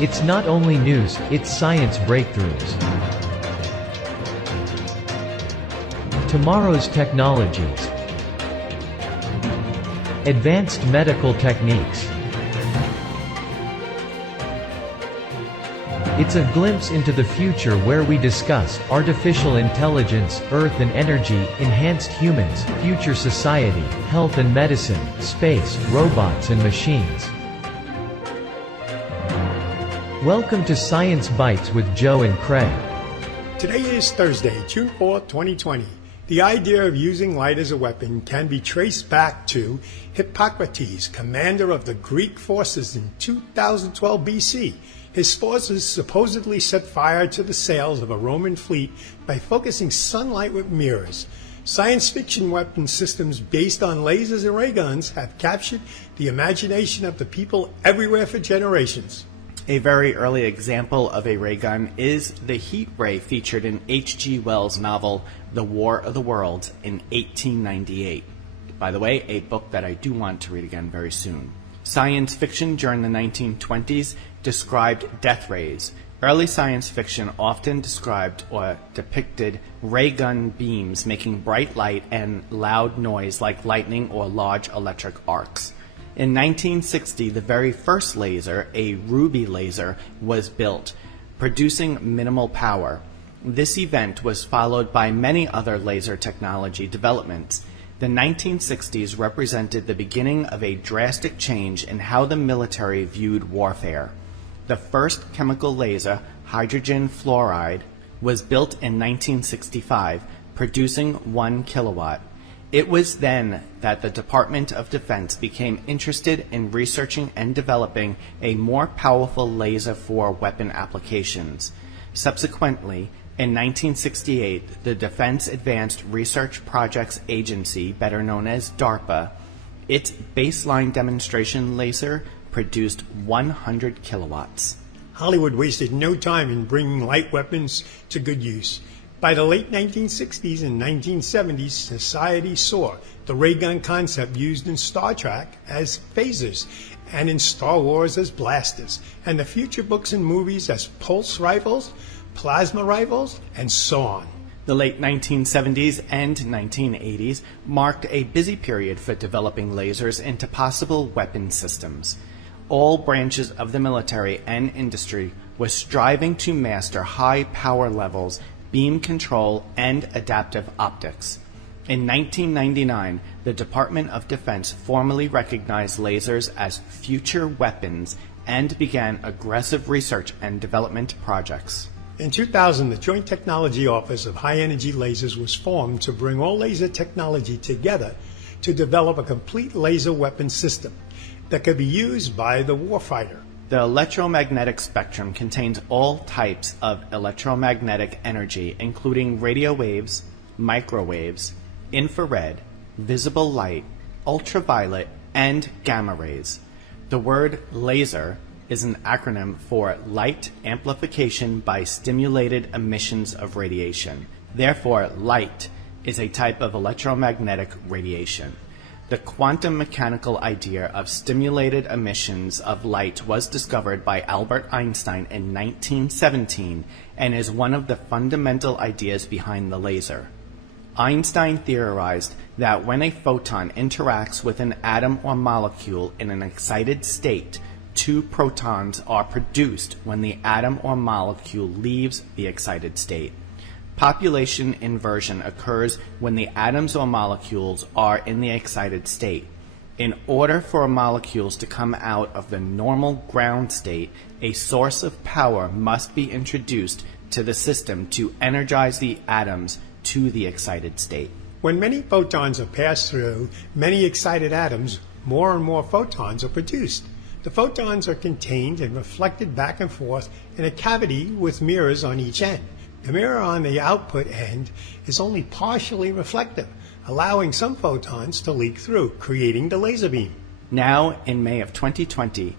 It's not only news, it's science breakthroughs. Tomorrow's technologies. Advanced medical techniques. It's a glimpse into the future where we discuss artificial intelligence, earth and energy, enhanced humans, future society, health and medicine, space, robots and machines. Welcome to Science Bytes with Joe and Craig. Today is Thursday, June 4, 2020. The idea of using light as a weapon can be traced back to Hippocrates, commander of the Greek forces in 2012 BC. His forces supposedly set fire to the sails of a Roman fleet by focusing sunlight with mirrors. Science fiction weapon systems based on lasers and ray guns have captured the imagination of the people everywhere for generations. A very early example of a ray gun is the heat ray featured in H.G. Wells' novel The War of the Worlds in 1898. By the way, a book that I do want to read again very soon. Science fiction during the 1920s described death rays. Early science fiction often described or depicted ray gun beams making bright light and loud noise like lightning or large electric arcs. In 1960, the very first laser, a ruby laser, was built, producing minimal power. This event was followed by many other laser technology developments. The 1960s represented the beginning of a drastic change in how the military viewed warfare. The first chemical laser, hydrogen fluoride, was built in 1965, producing 1 kilowatt. It was then that the Department of Defense became interested in researching and developing a more powerful laser for weapon applications. Subsequently, in 1968, the Defense Advanced Research Projects Agency, better known as DARPA, its baseline demonstration laser produced 100 kilowatts. Hollywood wasted no time in bringing light weapons to good use. By the late 1960s and 1970s, society saw the ray gun concept used in Star Trek as phasers and in Star Wars as blasters, and the future books and movies as pulse rifles, plasma rifles, and so on. The late 1970s and 1980s marked a busy period for developing lasers into possible weapon systems. All branches of the military and industry were striving to master high power levels, beam control, and adaptive optics. In 1999, the Department of Defense formally recognized lasers as future weapons and began aggressive research and development projects. In 2000, the Joint Technology Office of High Energy Lasers was formed to bring all laser technology together to develop a complete laser weapon system that could be used by the warfighter. The electromagnetic spectrum contains all types of electromagnetic energy, including radio waves, microwaves, infrared, visible light, ultraviolet, and gamma rays. The word laser is an acronym for light amplification by stimulated emissions of radiation. Therefore, light is a type of electromagnetic radiation. The quantum mechanical idea of stimulated emissions of light was discovered by Albert Einstein in 1917 and is one of the fundamental ideas behind the laser. Einstein theorized that when a photon interacts with an atom or molecule in an excited state, 2 protons are produced when the atom or molecule leaves the excited state. Population inversion occurs when the atoms or molecules are in the excited state. In order for molecules to come out of the normal ground state, a source of power must be introduced to the system to energize the atoms to the excited state. When many photons are passed through many excited atoms, more and more photons are produced. The photons are contained and reflected back and forth in a cavity with mirrors on each end. The mirror on the output end is only partially reflective, allowing some photons to leak through, creating the laser beam. Now, in May of 2020,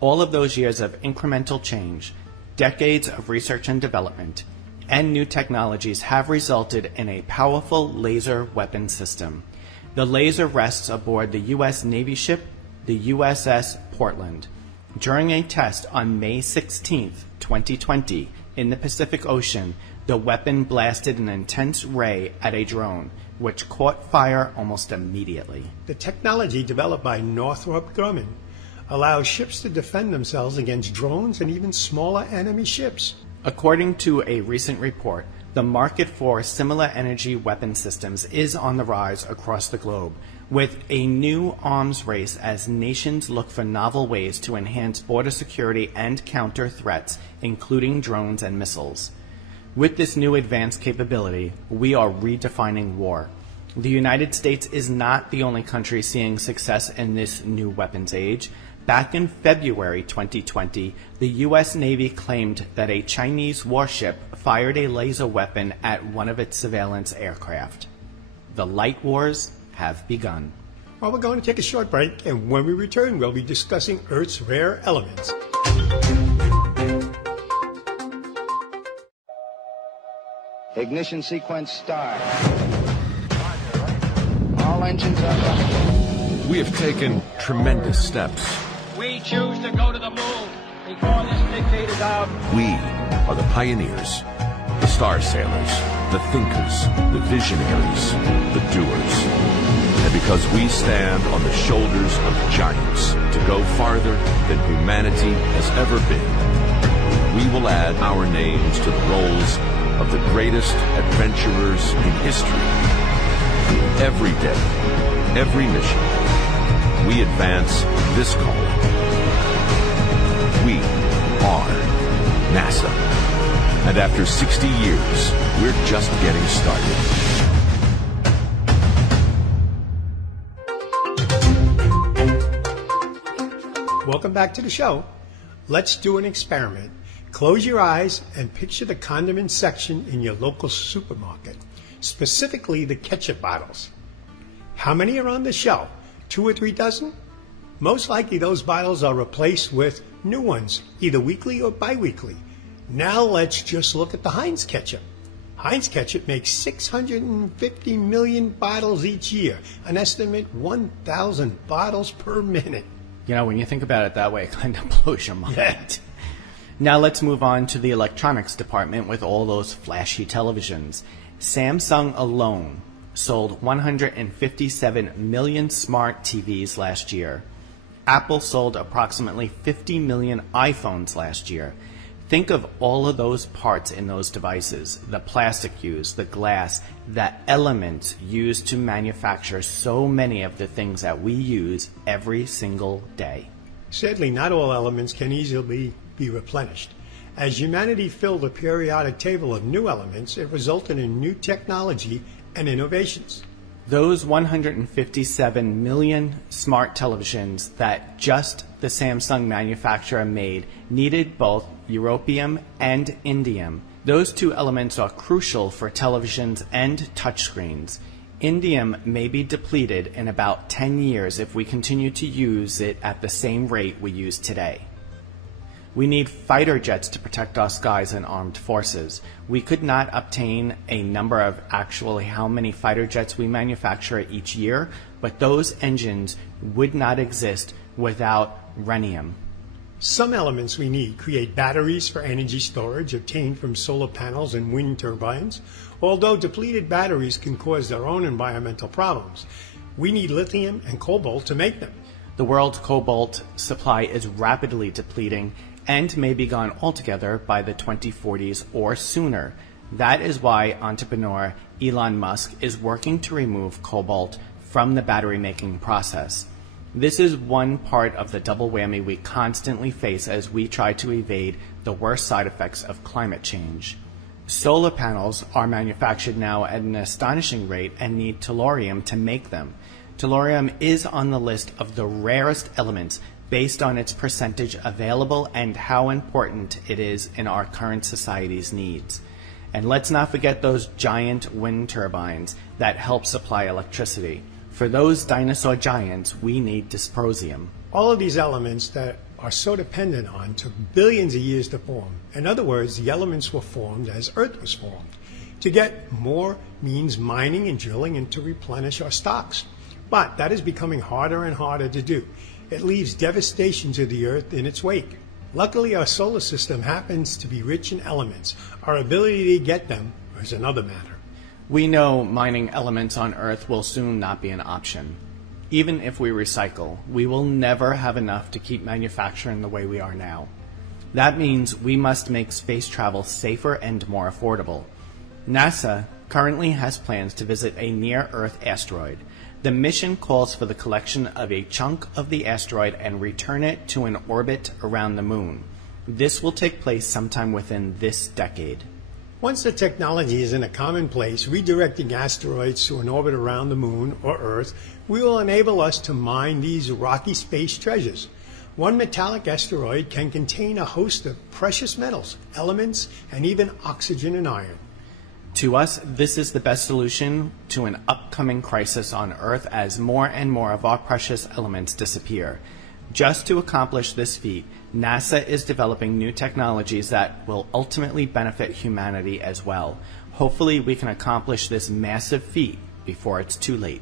all of those years of incremental change, decades of research and development, and new technologies have resulted in a powerful laser weapon system. The laser rests aboard the U.S. Navy ship, the USS Portland. During a test on May 16, 2020, in the Pacific Ocean, the weapon blasted an intense ray at a drone, which caught fire almost immediately. The technology developed by Northrop Grumman allows ships to defend themselves against drones and even smaller enemy ships. According to a recent report, the market for similar energy weapon systems is on the rise across the globe, with a new arms race as nations look for novel ways to enhance border security and counter threats, including drones and missiles. With this new advanced capability, we are redefining war. The United States is not the only country seeing success in this new weapons age. Back in February 2020, the U.S. Navy claimed that a Chinese warship fired a laser weapon at one of its surveillance aircraft. The light wars have begun. Well, we're going to take a short break, and when we return, we'll be discussing Earth's rare elements. Ignition sequence start. All engines are running. We have taken tremendous steps. We choose to go to the moon before this decade is out. We are the pioneers, the star sailors, the thinkers, the visionaries, the doers. And because we stand on the shoulders of giants to go farther than humanity has ever been, we will add our names to the rolls of the greatest adventurers in history. Every day, every mission, we advance this calling. We are NASA. And after 60 years, we're just getting started. Welcome back to the show. Let's do an experiment. Close your eyes and picture the condiment section in your local supermarket, specifically the ketchup bottles. How many are on the shelf? 2 or 3 dozen? Most likely those bottles are replaced with new ones, either weekly or bi-weekly. Now let's just look at the Heinz Ketchup. Heinz Ketchup makes 650 million bottles each year, an estimate 1,000 bottles per minute. You know, when you think about it that way, it kind of blows your mind. Yeah. Now let's move on to the electronics department with all those flashy televisions. Samsung alone sold 157 million smart TVs last year. Apple sold approximately 50 million iPhones last year. Think of all of those parts in those devices, the plastic used, the glass, the elements used to manufacture so many of the things that we use every single day. Sadly, not all elements can easily be replenished. As humanity filled the periodic table of new elements, it resulted in new technology and innovations. Those 157 million smart televisions that just the Samsung manufacturer made needed both europium and indium. Those two elements are crucial for televisions and touchscreens. Indium may be depleted in about 10 years if we continue to use it at the same rate we use today. We need fighter jets to protect our skies and armed forces. We could not obtain a number of actually how many fighter jets we manufacture each year, but those engines would not exist without rhenium. Some elements we need create batteries for energy storage obtained from solar panels and wind turbines. Although depleted batteries can cause their own environmental problems, we need lithium and cobalt to make them. The world's cobalt supply is rapidly depleting and may be gone altogether by the 2040s or sooner. That is why entrepreneur Elon Musk is working to remove cobalt from the battery making process. This is one part of the double whammy we constantly face as we try to evade the worst side effects of climate change. Solar panels are manufactured now at an astonishing rate and need tellurium to make them. Tellurium is on the list of the rarest elements based on its percentage available and how important it is in our current society's needs. And let's not forget those giant wind turbines that help supply electricity. For those dinosaur giants, we need dysprosium. All of these elements that are so dependent on took billions of years to form. In other words, the elements were formed as Earth was formed. To get more means mining and drilling and to replenish our stocks. But that is becoming harder and harder to do. it leaves devastation to the Earth in its wake. Luckily, our solar system happens to be rich in elements. Our ability to get them is another matter. We know mining elements on Earth will soon not be an option. Even if we recycle, we will never have enough to keep manufacturing the way we are now. That means we must make space travel safer and more affordable. NASA currently has plans to visit a near-Earth asteroid. The mission calls for the collection of a chunk of the asteroid and return it to an orbit around the Moon. This will take place sometime within this decade. Once the technology is in a common place, redirecting asteroids to an orbit around the Moon or Earth will enable us to mine these rocky space treasures. One metallic asteroid can contain a host of precious metals, elements, and even oxygen and iron. To us, this is the best solution to an upcoming crisis on Earth as more and more of our precious elements disappear. Just to accomplish this feat, NASA is developing new technologies that will ultimately benefit humanity as well. Hopefully, we can accomplish this massive feat before it's too late.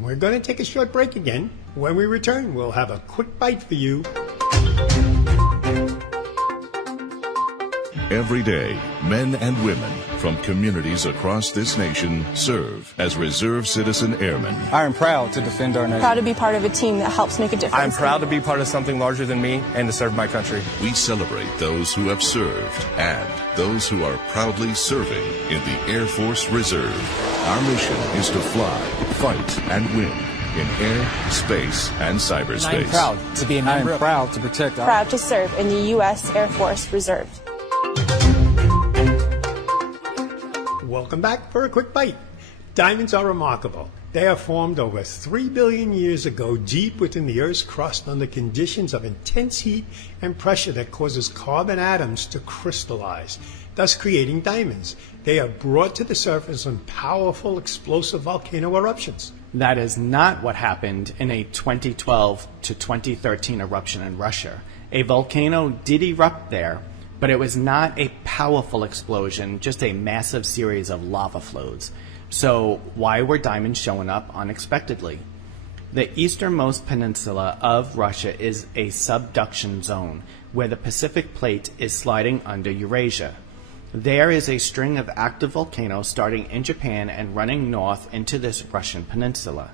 We're going to take a short break again. When we return, we'll have a quick bite for you. Every day, men and women from communities across this nation serve as reserve citizen airmen. I am proud to defend our nation. Proud to be part of a team that helps make a difference. I am proud to be part of something larger than me and to serve my country. We celebrate those who have served and those who are proudly serving in the Air Force Reserve. Our mission is to fly, fight, and win in air, space, and cyberspace. I am proud to be a member. I am proud to protect our... Proud to serve in the U.S. Air Force Reserve. Welcome back for a quick bite. Diamonds are remarkable. They are formed over 3 billion years ago deep within the Earth's crust under conditions of intense heat and pressure that causes carbon atoms to crystallize, thus creating diamonds. They are brought to the surface in powerful explosive volcano eruptions. That is not what happened in a 2012 to 2013 eruption in Russia. A volcano did erupt there, but it was not a powerful explosion, just a massive series of lava flows. So why were diamonds showing up unexpectedly? The easternmost peninsula of Russia is a subduction zone, where the Pacific plate is sliding under Eurasia. There is a string of active volcanoes starting in Japan and running north into this Russian peninsula.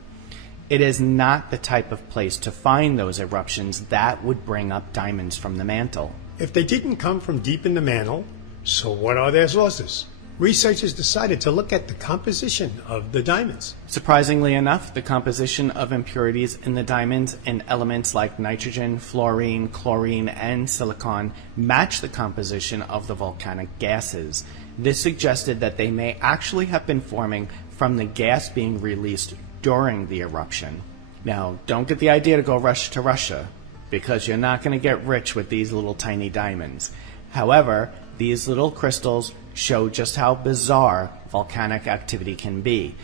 It is not the type of place to find those eruptions that would bring up diamonds from the mantle. If they didn't come from deep in the mantle, so what are their sources? Researchers decided to look at the composition of the diamonds. Surprisingly enough, the composition of impurities in the diamonds in elements like nitrogen, fluorine, chlorine, and silicon match the composition of the volcanic gases. This suggested that they may actually have been forming from the gas being released during the eruption. Now, don't get the idea to go rush to Russia, because you're not going to get rich with these little tiny diamonds. However, these little crystals show just how bizarre volcanic activity can be,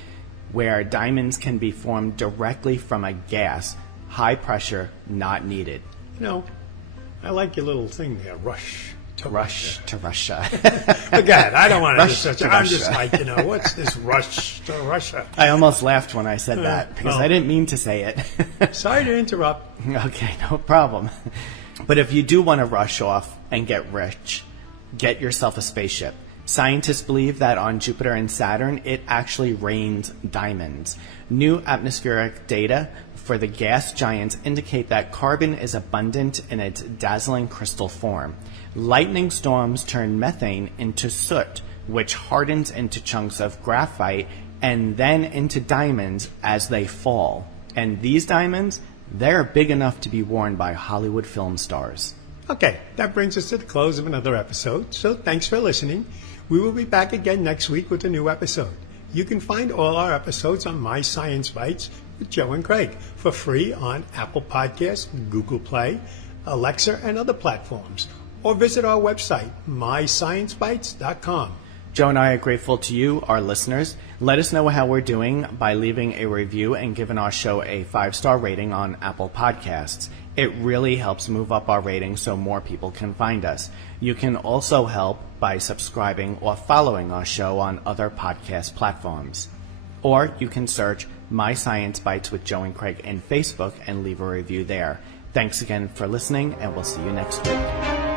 where diamonds can be formed directly from a gas, high pressure not needed. You know, I like your little thing there, rush to Russia. Again, I don't want to Rush research to it. I'm Russia. just like, what's this rush to Russia? I almost laughed when I said that, because I didn't mean to say it. Sorry to interrupt. Okay, no problem. But if you do want to rush off and get rich, get yourself a spaceship. Scientists believe that on Jupiter and Saturn, it actually rains diamonds. New atmospheric data for the gas giants indicate that carbon is abundant in its dazzling crystal form. Lightning storms turn methane into soot, which hardens into chunks of graphite and then into diamonds as they fall. And these diamonds, they're big enough to be worn by Hollywood film stars. Okay, that brings us to the close of another episode, so thanks for listening. We will be back again next week with a new episode. You can find all our episodes on My Science Bytes with Joe and Craig for free on Apple Podcasts, Google Play, Alexa, and other platforms. Or visit our website, mysciencebytes.com. Joe and I are grateful to you, our listeners. Let us know how we're doing by leaving a review and giving our show a 5-star rating on Apple Podcasts. It really helps move up our rating so more people can find us. You can also help by subscribing or following our show on other podcast platforms. Or you can search My Science Bytes with Joe and Craig in Facebook and leave a review there. Thanks again for listening, and we'll see you next week.